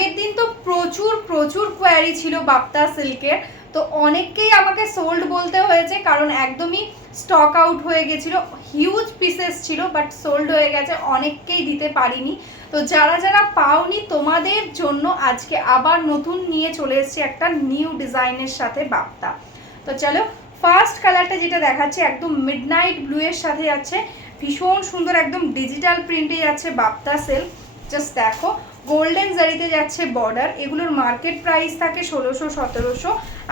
আগের দিন তো প্রচুর প্রচুর কোয়ারি ছিল বাপ্তা সিল্কের, তো অনেককেই আমাকে সোল্ড বলতে হয়েছে, কারণ একদমই স্টক আউট হয়ে গেছিলো। হিউজ পিসেস ছিল বাট সোল্ড হয়ে গেছে, অনেককেই দিতে পারিনি। তো যারা যারা পাওনি তোমাদের জন্য আজকে আবার নতুন নিয়ে চলে এসেছি একটা নিউ ডিজাইনের সাথে বাপ্তা। তো চলো ফার্স্ট কালারটা যেটা দেখাচ্ছে একদম মিডনাইট ব্লু এর সাথে যাচ্ছে, ভীষণ সুন্দর একদম ডিজিটাল প্রিন্টে যাচ্ছে বাপ্তা সিল্ক। জাস্ট দেখো গোল্ডেন জারিতে যাচ্ছে বর্ডার, এগুলোর মার্কেট প্রাইস থাকে 1600-1700,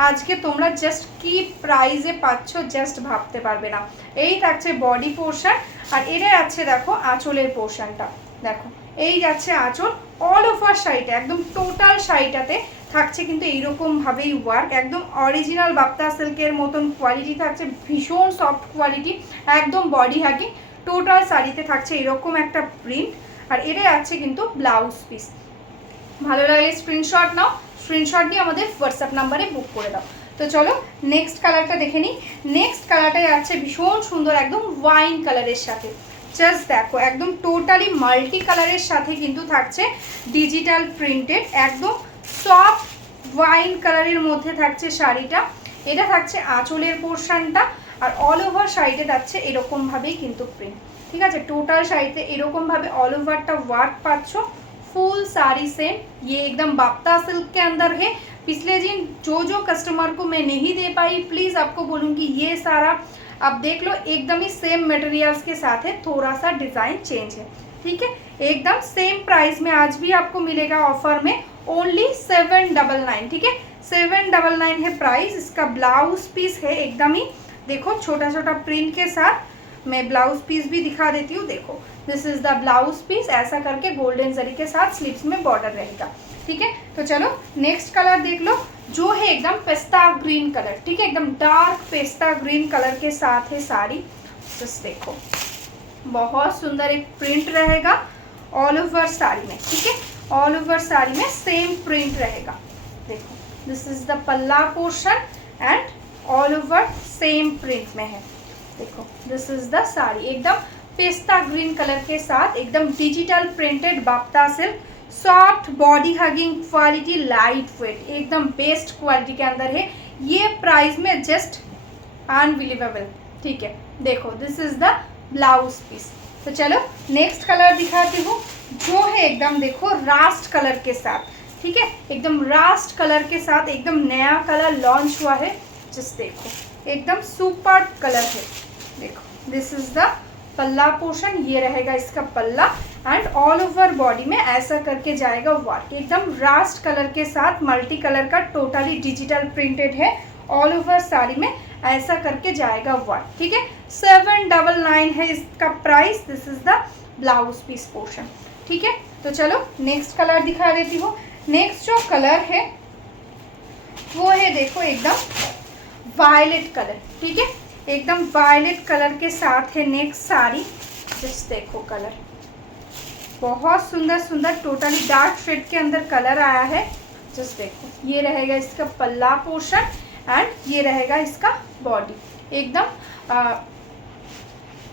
আজকে তোমরা জাস্ট কি প্রাইসে পাচ্ছ জাস্ট ভাবতে পারবে না। এই থাকছে বডি পোর্শন, আর এটা যাচ্ছে দেখো আঁচলের পোর্শনটা। দেখো এই যাচ্ছে আঁচল, অল ওভার শাড়িটা একদম টোটাল শাড়িটাতে থাকছে কিন্তু এইরকম ভাবেই ওয়ার্ক, একদম অরিজিনাল বাপ্তা সিল্কের মতন কোয়ালিটি থাকছে, ভীষণ সফট কোয়ালিটি, একদম বডি হ্যাগিং। টোটাল শাড়িতে থাকছে এরকম একটা প্রিন্ট, আর এটা যাচ্ছে কিন্তু ব্লাউজ পিস। ভালো লাগলে স্ক্রিনশট নাও, স্ক্রিনশট নিয়ে আমাদের হোয়াটসঅ্যাপ নাম্বারে বুক করে দাও। তো চলো নেক্সট কালারটা দেখে নিই। নেক্সট কালারটা যাচ্ছে ভীষণ সুন্দর একদম ওয়াইন কালারের সাথে। জাস্ট দেখো একদম টোটালি মাল্টি কালারের সাথে কিন্তু থাকছে ডিজিটাল প্রিন্টেড, একদম সফট ওয়াইন কালারের মধ্যে থাকছে শাড়িটা। এটা থাকছে আঁচলের পোর্শনটা, আর অল ওভার শাড়িতে যাচ্ছে এরকমভাবেই কিন্তু প্রিন্ট। ঠিক আছে, টোটাল শাড়িতে এরকমভাবে অল ওভারটা ওয়ার্ক পাচ্ছ। फुल साड़ी सेम, ये एकदम बाप्ता सिल्क के अंदर है। पिछले दिन जो कस्टमर को मैं नहीं दे पाई, प्लीज़ आपको बोलूँगी ये सारा आप देख लो, एकदम ही सेम मटेरियल्स के साथ है, थोड़ा सा डिज़ाइन चेंज है। ठीक है, एकदम सेम प्राइस में आज भी आपको मिलेगा ऑफर में, ओनली 799। ठीक है, 799 है प्राइस। इसका ब्लाउज पीस है एकदम ही देखो छोटा छोटा प्रिंट के साथ, मैं ब्लाउज पीस भी दिखा देती हूँ। देखो this is the blouse piece, ऐसा करके गोल्डन जरी के साथ स्लीव्स में बॉर्डर रहेगा। ठीक है, तो चलो नेक्स्ट कलर देख लो, जो है एकदम पेस्ता ग्रीन कलर। ठीक है, एकदम डार्क पेस्ता ग्रीन कलर के साथ है साड़ी। जस्ट देखो बहुत सुंदर एक प्रिंट रहेगा ऑल ओवर साड़ी में। ठीक है, ऑल ओवर साड़ी में सेम प्रिंट रहेगा। देखो दिस इज द पल्ला portion and all over same print में है। देखो दिस इज द साड़ी, एकदम पेस्ता ग्रीन कलर के साथ एकदम digital printed Bapta silk, soft body hugging quality, light weight, एकदम बेस्ट क्वालिटी के अंदर है। ये प्राइस में जस्ट अनबिलीवेबल। ठीक है, देखो this is the blouse piece. तो चलो नेक्स्ट कलर दिखाती हूँ, जो है एकदम देखो रास्ट कलर के साथ। ठीक है, एकदम रास्ट कलर के साथ, एकदम नया कलर लॉन्च हुआ है। जस्ट देखो एकदम सुपर कलर है। देखो दिस इज द पल्ला पोर्शन, ये रहेगा इसका पल्ला, एंड ऑल ओवर बॉडी में ऐसा करके जाएगा वर्क, एकदम रास्ट कलर के साथ मल्टी कलर का टोटली डिजिटल प्रिंटेड है। ऑल ओवर साड़ी में ऐसा करके जाएगा वर्क। ठीक है, 799 है इसका price. This is the blouse piece portion. ठीक है, तो चलो नेक्स्ट कलर दिखा देती हूँ। नेक्स्ट जो कलर है वो है देखो एकदम वायलेट कलर। ठीक है, एकदम वायलेट कलर के साथ है नेक्स्ट साड़ी। जस्ट देखो कलर बहुत सुंदर सुंदर, टोटली डार्क शेड के अंदर कलर आया है। जस्ट देखो ये रहेगा इसका पल्ला पोर्शन एंड ये रहेगा इसका बॉडी, एकदम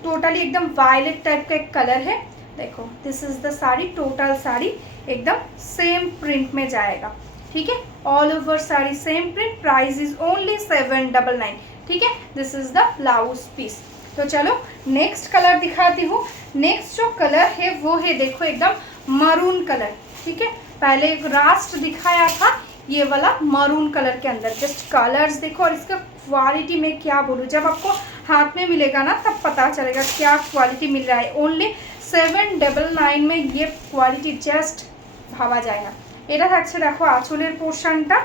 टोटली एकदम वायलेट टाइप का एक कलर है। देखो this is the sari, total sari एकदम सेम प्रिंट में जाएगा। ठीक है, all over sari same print, price is only 799। ठीक है, this is the blouse piece. तो चलो नेक्स्ट कलर दिखाती हूँ। नेक्स्ट जो कलर है वो है देखो एकदम मरून कलर। ठीक है, पहले एक रास्ट दिखाया था, ये वाला मरून कलर के अंदर। जस्ट कलर्स देखो, और इसका क्वालिटी में क्या बोलूँ, जब आपको हाथ में मिलेगा ना तब पता चलेगा क्या क्वालिटी मिल रहा है। ओनली 799 में ये क्वालिटी जस्ट भावा যায় না। এটা থাকছে দেখো আঁচলের পোর্শনটা,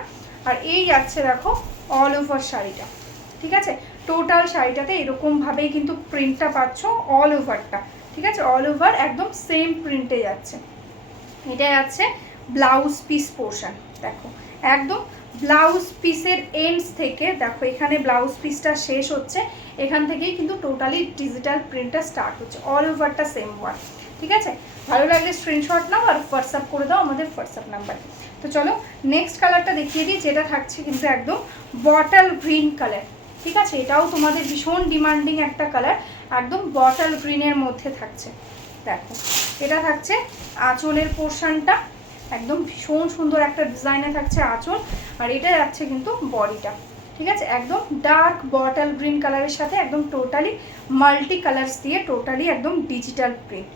আর এই যাচ্ছে দেখো অল ওভার শাড়িটা। ঠিক আছে, টোটাল শাড়িটাতে এরকমভাবেই কিন্তু প্রিন্টটা পাচ্ছ অল ওভারটা। ঠিক আছে, অল ওভার একদম সেম প্রিন্টে যাচ্ছে। এটা যাচ্ছে ব্লাউজ পিস পোর্শন। দেখো একদম ব্লাউজ পিসের এন্ডস থেকে দেখো এখানে ব্লাউজ পিসটা শেষ হচ্ছে, এখান থেকেই কিন্তু টোটালি ডিজিটাল প্রিন্টটা স্টার্ট হচ্ছে, অল ওভারটা সেম ওয়ার্ক। ঠিক আছে, ভালো লাগলে স্ক্রিনশট নাও আর হোয়াটসঅ্যাপ করে দাও আমাদের হোয়াটসঅ্যাপ নাম্বারে। তো চলো নেক্সট কালারটা দেখিয়ে দিই, যেটা থাকছে কিন্তু একদম বটল গ্রিন কালার। ঠিক আছে, এটাও তোমাদের ভীষণ ডিমান্ডিং একটা কালার, একদম বটল গ্রিনের মধ্যে থাকছে। দেখো এটা থাকছে আঁচলের পোর্শনটা, একদম ভীষণ সুন্দর একটা ডিজাইনে থাকছে আঁচল, আর এটা যাচ্ছে কিন্তু বডিটা, ঠিক আছে। একদম ডার্ক বটল গ্রিন কালারের সাথে একদম টোটালি মাল্টি কালার্স দিয়ে টোটালি একদম ডিजिटल প্রিন্ট,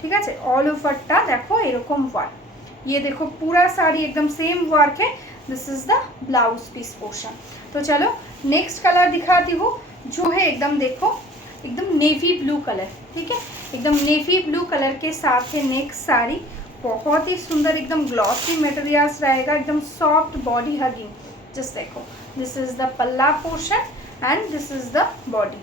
ঠিক আছে। ऑल ओवरটা দেখো এরকম ওয়ার্ক, ये देखो पूरा साड़ी एकदम सेम वर्क है। This is the blouse piece portion. तो चलो नेक्स्ट कलर दिखाती हूँ, जो है एकदम देखो एकदम नेवी ब्लू कलर, ठीक है। एकदम नेवी ब्लू कलर के साथ है नेक्स्ट साड़ी, बहुत ही सुंदर एकदम ग्लॉसी मटेरियल्स रहेगा, एकदम सॉफ्ट बॉडी हगिंग। जस्ट देखो दिस इज द पल्ला portion and this is the body,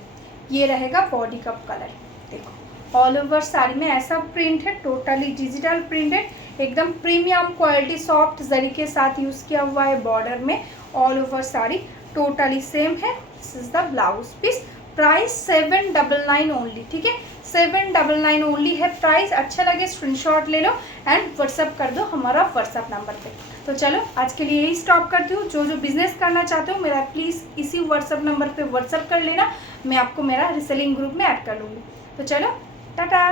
ये रहेगा बॉडी का कलर। देखो ऑल ओवर साड़ी में ऐसा प्रिंट है, टोटली डिजिटल प्रिंट है, एकदम प्रीमियम क्वालिटी सॉफ्ट जरी के साथ यूज़ किया हुआ है बॉर्डर में। All over sari totally same है। This is the blouse piece, price 799 only, ठीक है। 799 ओनली है प्राइस। अच्छा लगे स्क्रीनशॉट ले लो एंड व्हाट्सअप कर दो हमारा व्हाट्सअप नंबर पे। तो चलो आज के लिए यही स्टॉप करती हूँ। जो जो बिजनेस करना चाहते हो मेरा प्लीज़ इसी व्हाट्सअप नंबर पे व्हाट्सअप कर लेना, मैं आपको मेरा रीसेलिंग ग्रुप में ऐड कर लूँगी। तो चलो टाटा।